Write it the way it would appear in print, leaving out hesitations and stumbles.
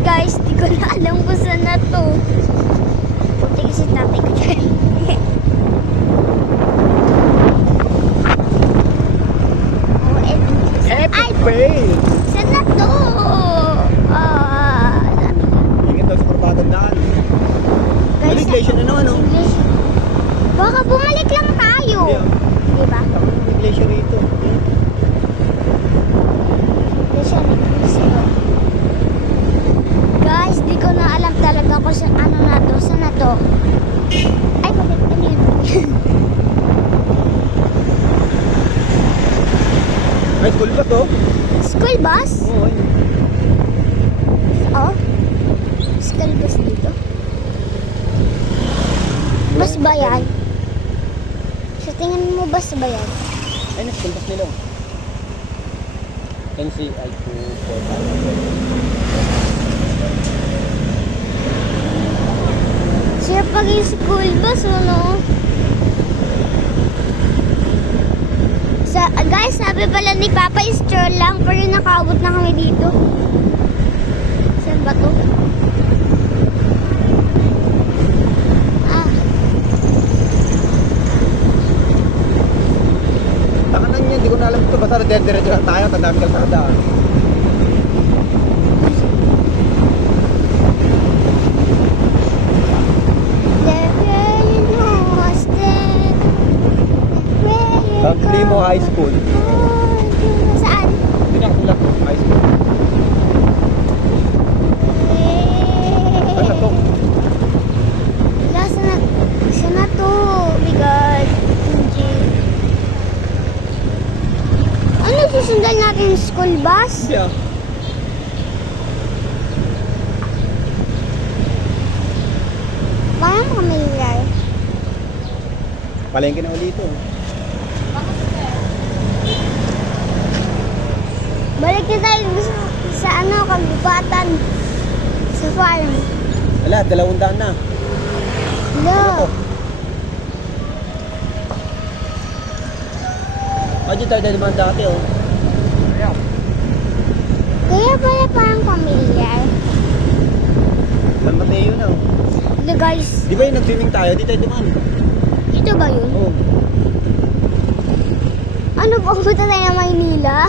guys, di ko na alam kung saan na to. Puti kasi tatay ko dyan. Epic fail! Saan na to? Ingat daw sa karbatandaan. Balik glacier na naman, oh. Baka bumalik lang tayo. Hindi, Diba? May glacier rito. Guys, di ko na alam talaga kung saan ano na to. Saan na to? Ay, bakit ano yun? Ay, school ba to? School bus? Oo, ayun. Oh. School bus dito. Bus ba yan? Sa tingin mo bus ba yan? Ay, na-school bus nila. NCI 245. Sir, pag yung school bus, ano? Guys, sabi pala ni Papa, stroll lang, pero nakaabot na kami dito. Saan ba to? Ah, Takanan niya, hindi ko na alam ito. Basta dire-diretso lang tayo. Tandaan kalsada. San Primo High School. Saan? Hindi na kulat to. High School. Saan na to? Saan na to? Bigat. Ano susundan natin? School bus? Hindi ah. Paano kami yun? Palengke na ulit ito. Balik na tayo sa ano, kagubatan. Sa farm. Wala, 200 na. No. Medyo tayo naman dati oh. Kaya pala parang familiar. San Mateo na oh. Ito guys, Di ba yung nag-swimming tayo? Di tayo dumaan. ito ba yun? Oo. Ano, pupunta tayo ng Maynila?